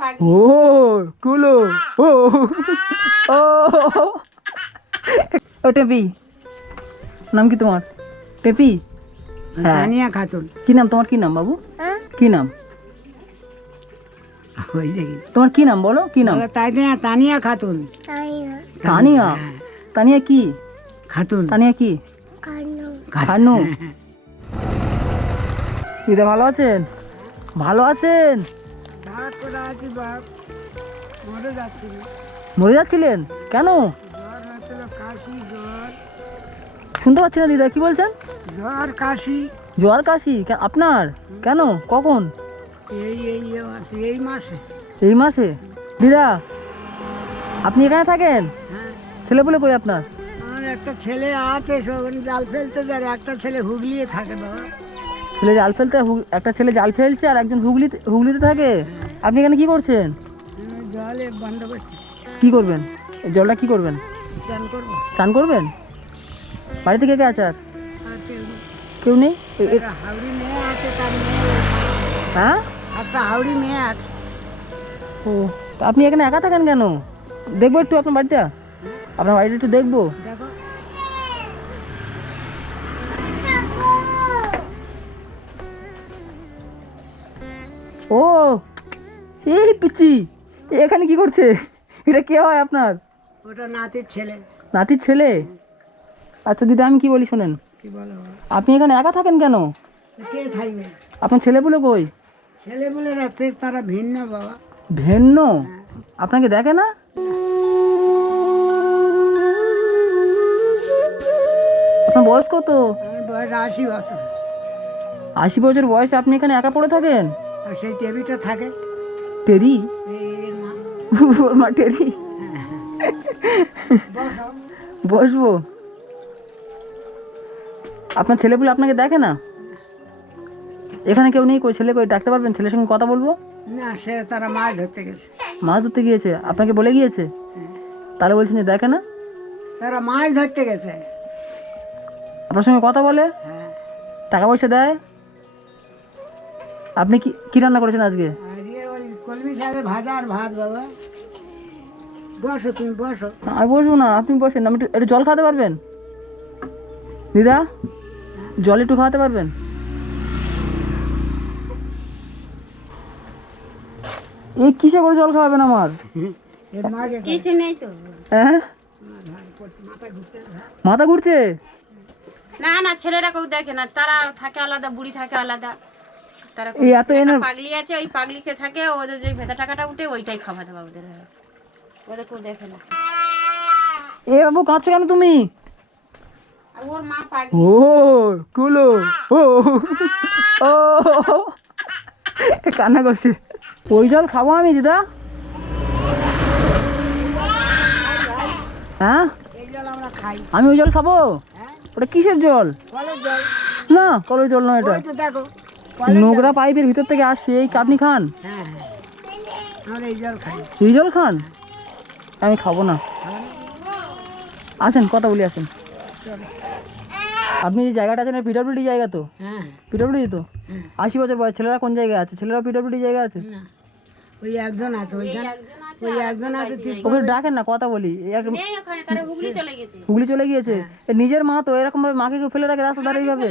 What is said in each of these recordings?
পাগলি ও কুলো। ও। ও। ও টেপি। নাম কি তোমার? টেপি? হ্যাঁ। তানিয়া খাতুন। কি নাম? তোমার কি নাম বাবু? কি নাম? তোমার কি নাম বলো? কি নাম? তানিয়া তানিয়া খাতুন। তানিয়া। হ্যাঁ, তানিয়া কি? খাতুন। তানিয়া কি? খানু দিদা ভালো আছেন? ভালো আছেন? মরে যাচ্ছিলেন? কেন? শুনতে পাচ্ছি না দিদা কি বলছেন? জ্বর কাশি। জ্বর কাশি? আপনার? কেন? কখন? এই এই মাসে এই মাসে। এই মাসে? দিদা আপনি এখানে থাকেন? হ্যাঁ। ছেলে বলে কই আপনার? আমার একটা ছেলে আছে জাল ফেলতে যায় একটা ছেলে হুগলিয়ে থাকে বাবা। ছেলে জাল ফেলতে একটা ছেলে জাল ফেলছে আর একজন হুগলিতে হুগলিতে থাকে? আপনি এখানে কি করছেন? আমি জলে বন্ধ করছি। কি করবেন? এই জলটা কি করবেন? স্নান করব। স্নান করবেন? বাড়িতে কে কে আছে আর? কেউ নেই। হাওড়ি মেয়ে আছে তার হ্যাঁ? একটা হাওড়ি মেয়ে আছে। ও তা আপনি এখানে একা থাকেন কেন? দেখব একটু আপনার বাড়িটা। আপনার বাড়িটা একটু দেখব। দেখো। ও এই পিচি এখানে কি করছে? এটা কে হয় আপনার? ওটা নাতির ছেলে। নাতির ছেলে? আচ্ছা দিদি আমি কি বলি শোনেন। কি বলো? আপনি এখানে একা থাকেন কেন? কে থাকবে? আপনার ছেলেপুলে কই? ছেলে বলে রাতে তারা ভিন্ন বাবা। ভিন্ন? আপনাকে দেখে না? আপনার বয়স কত? বয়স আশি বছর। আশি বছর বয়সে আপনি এখানে একা পড়ে থাকেন? আর সেই টেবিলটা থাকে। টেরি? এর মা টেরি। বসবো। আপনার ছেলেপুলে আপনাকে দেখে না? এখানে কেউ নেই কই ছেলে কই ডাকতে পারবেন? ছেলের সঙ্গে কথা বলব? না সে তারা মাছ ধরতে গেছে। মাছ ধরতে গিয়েছে? আপনাকে বলে গিয়েছে? তাহলে বলছেন যে দেখে না? তারা মাছ ধরতে গেছে। আপনার সঙ্গে কথা বলে? হ্যাঁ। টাকা পয়সা দেয়? আপনি কি কি রান্না করেছেন আজকে? কলমি শাকের ভাজা আর ভাত বাবা। বসো তুমি বসো। আমি বসবো না আপনি বসেন আমি একটু একটু জল খাওয়াতে পারবেন? দিদা জল একটু খাওয়াতে পারবেন? এই কিসে করে জল খাওয়াবেন আমার? কিছু নেই তো। হ্যাঁ? মাথা ঘুরছে? না না ছেলেরা কেউ দেখে না তারা থাকে আলাদা বুড়ি থাকে আলাদা। তারা এই এত এনে পাগলি আছে ওই পাগলিকে থাকে ওদের যে ভেতা টাকাটা উঠে ওইটাই খাওয়া দাওয়া ওদের ওদের কেউ দেখে না। এ বাবু কাঁদছো কেন তুমি? আর ওর মা পাগলি। ও কুলো। ও ও কান্না করছে। ওই জল খাব আমি দিদা। হ্যাঁ? এই জল আমরা খাই আমি ওই জল খাব? হ্যাঁ। ওটা কিসের জল? না কলের জল নয় এটা। দেখো। নোংরা পাইপের ভিতর থেকে আসছে এই চাটনি খান? হ্যাঁ হ্যাঁ। এই জল খান? আমি খাব না। আসেন কথা বলি আসেন। আপনি যে জায়গাটা আছেন পিডব্লিউডি জায়গা তো? হ্যাঁ। পিডব্লিউডি তো? আশি বছর বয়স ছেলেরা কোন জায়গায় আছে? ছেলেরা পিডব্লিউডি জায়গা আছে? ওই একজন আছে ওই একজন আছে ওকে ডাকেন না কথা বলি। হুগলি চলে গেছে। হুগলি চলে গিয়েছে? এ নিজের মা তো এরকম ভাবে মাকে ফেলে রাখে রাস্তা ধারে এইভাবে?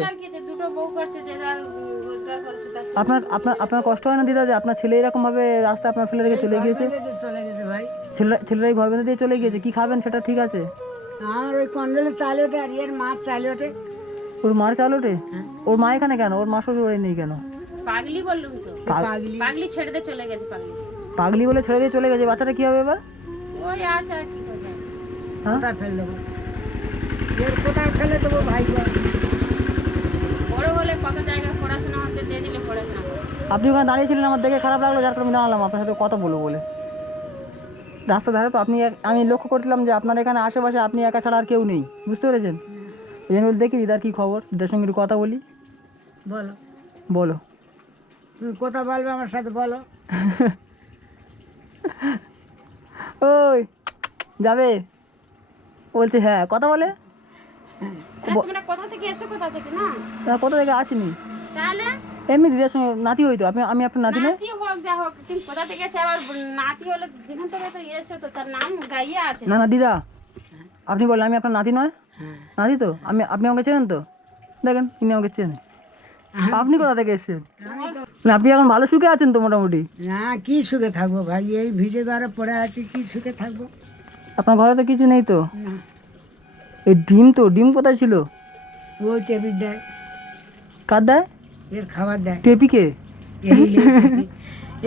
দুটো বউ করছে যে আপনার আপনার আপনার কষ্ট হয় না দিদা যে আপনার ছেলে এরকম ভাবে রাস্তা আপনার ফেলে রেখে চলে গিয়েছে? চলে গেছে ভাই। ছেলেরাই ঘর বেঁধে দিয়ে চলে গিয়েছে কি খাবেন সেটা ঠিক আছে? আমার ওই কন্ডলের চাল ওঠে আর এর মাছ চাল ওঠে। ওর মার চাল ওঠে? ওর মা এখানে কেন? ওর মা শ্বশুর নেই কেন? পাগলি বললুম তো। পাগলি। পাগলি ছেড়ে দিয়ে চলে গেছে পাগলি। পাগলি বলে ছেড়ে দিয়ে চলে গেছে বাচ্চাটা কি হবে এবার? ওই আছে কি করবে। হ্যাঁ? কোথায় ফেল দেবো? এর কোথায় ফেলে দেবো ভাই হলে কত জায়গায় পড়াশোনা হচ্ছে দিয়ে দিলে পড়াশোনা আপনি ওখানে দাঁড়িয়েছিলেন আমার দেখে খারাপ লাগল যার কারণে দাঁড়ালাম আপনার সাথে কথা বলব বলে। রাস্তা ধারে তো আপনি এক- আমি লক্ষ্য করছিলাম যে আপনার এখানে আশেপাশে আপনি একা ছাড়া আর কেউ নেই বুঝতে পেরেছেন? ওই জন্য বলি, দেখি দিদার কী খবর? দিদার সঙ্গে একটু কথা বলি। বলো। বলো। তুমি কোথা বলবে আমার সাথে বলো। ওই যাবে? বলছে হ্যাঁ কথা বলে। তোমরা কোথা থেকে এসো কোথা থেকে না? না কোথা থেকে আসেনি। তাহলে? এমনি দিদার সঙ্গে নাতি হইতো আপনি আমি আপনার নাতি কিন্তু কোথা থেকে সে আবার নাতি হলে যেখান থেকে তো এসে তো তার নাম গাইয়ে আছে। না না দিদা। আপনি বললেন আমি আপনার নাতি নয়। হ্যাঁ। নাতি তো? আমি আপনি আমাকে চেনেন তো? দেখেন তিনি আমাকে চেনেন। আপনি কোথা থেকে এসেছেন? না, আপনি এখন ভালো সুখে আছেন তো মোটামুটি? না কি সুখে থাকব ভাই? এই ভিজে ঘরে পড়ে আছি কি সুখে থাকব? আপনার ঘরে তো কিছু নেই তো? না। এই ডিম তো ডিম কোথায় ছিল? ওই টেবিল দেয়। কার দেয়? এর খাবার দেয়। টেপিকে?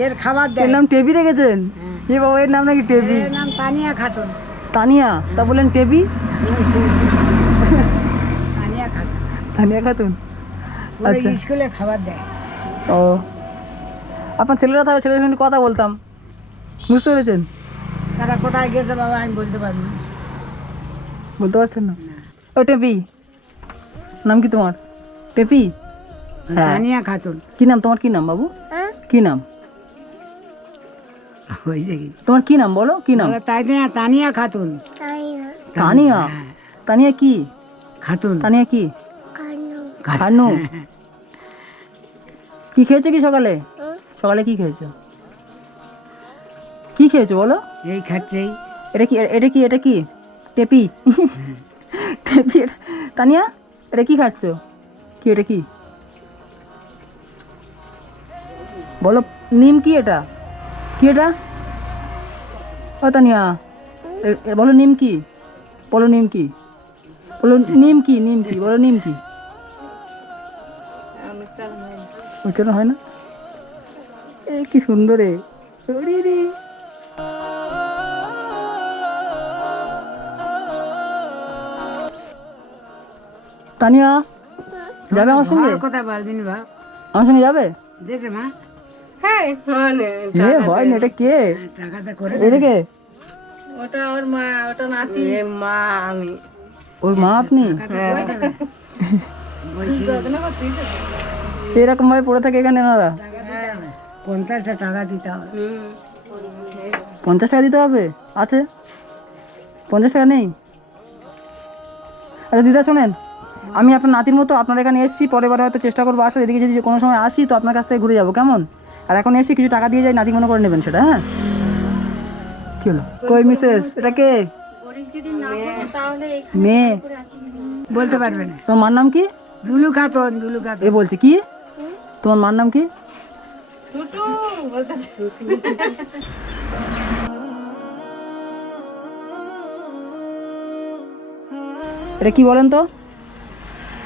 এর খাবার এর দেয় নাম টেপি রেখেছেন? এ বাবা এর নাম নাকি টেপি? এর নাম তানিয়া খাতুন। তানিয়া? তা বললেন টেপি? তানিয়া খাতুন। তানিয়া খাতুন? আচ্ছা। স্কুলে খাবার দেয়। ও। আপনার ছেলেরা তাহলে ছেলের সঙ্গে কথা বলতাম। বুঝতে পেরেছেন? তারা কোথায় গেছে বাবা আমি বলতে পারব না। বলতে পারছেন না? ও টেপি নাম কি তোমার? টেপি? হ্যাঁ। তানিয়া খাতুন। কি নাম তোমার? কি নাম বাবু? কি নাম? ওই দেখি তোমার কি নাম বলো? কি নাম? তানিয়া তানিয়া খাতুন। তানিয়া। হ্যাঁ, তানিয়া কি? খাতুন। তানিয়া কি? খানু কি খেয়েছো কি সকালে? সকালে কি খেয়েছো? কি খেয়েছো বলো? এই খাচ্ছেই এটা কি এটা কি এটা কি? টেপি। টেপি তানিয়া, এটা কি খাচ্ছ? কি এটা কি? বলো, নিম কি এটা? কি এটা? ও তানিয়া বলো নিম কি? বলো নিম কি? বলো নিম কি নিম কি, বলো নিম কি? হয় না? এ, কি সুন্দর রে। তানিয়া? যাবে আমার সঙ্গে? কোথায় বলদিন বা আমার সঙ্গে যাবে? দেশে মা। হ্যাঁ মানে এ হয় না এটা কে? টাকাটা এটা কে ওটা ওর মা ওটা নাতি। মা আমি। ওর মা আপনি? এরকম ভাবে পড়ে থাকে এখানে এনারা পঞ্চাশটা টাকা দিতে হবে। পঞ্চাশ টাকা দিতে হবে? আছে? পঞ্চাশ টাকা নেই? আচ্ছা দিদা শোনেন। আমি আপনার নাতির মতো আপনার এখানে এসেছি পরের বারে হয়তো চেষ্টা করব আসার এদিকে যদি কোনো সময় আসি তো আপনার কাছ থেকে ঘুরে যাব কেমন? আর এখন এসে কিছু টাকা দিয়ে যাই নাতি মনে করে নেবেন সেটা হ্যাঁ? কি হলো? কই মিসেস? এটা কে? মেয়ে। বলতে পারবে না। তোমার মার নাম কি? জুলু খাতুন জুলু খাতুন এ বলছে কি? তোমার মার নাম কি? টুটু এটা কি বলেন তো?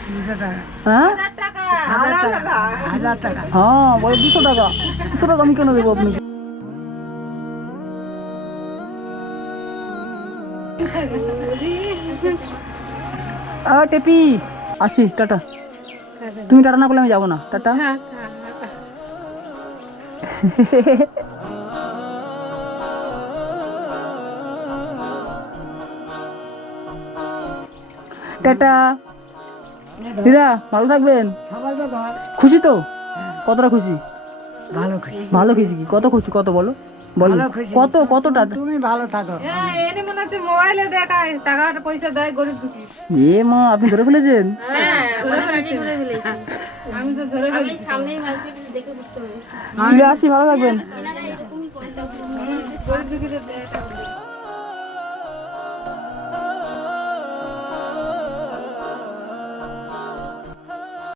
হ্যাঁ? টাকা। হাজার টাকা। হাজার টাকা। হ্যাঁ বলে দুশো টাকা। দুশো টাকা আমি কেন দেবো আপনাকে? আ, টেপি। আসি টাটা। তুমি টাটা না করলে আমি যাব না। টাটা। টাটা। দিদা ভালো থাকবেন। খুশি তো? কতটা খুশি? ভালো খুশি। ভালো খুশি কি? কত খুশি? কত বলো? বলো। ভালো কত কতটা? তুমি ভালো থাকো। এনে মনে হচ্ছে মোবাইলে দেখায়। টাকাটা পয়সা দেয় গরিব দুঃখী এ মা আপনি ধরে ফেলেছেন? আমি তো ধরে ঠিক আছে, আসি ভালো থাকবেন। গরিব দুঃখীদের দেয় টাকা।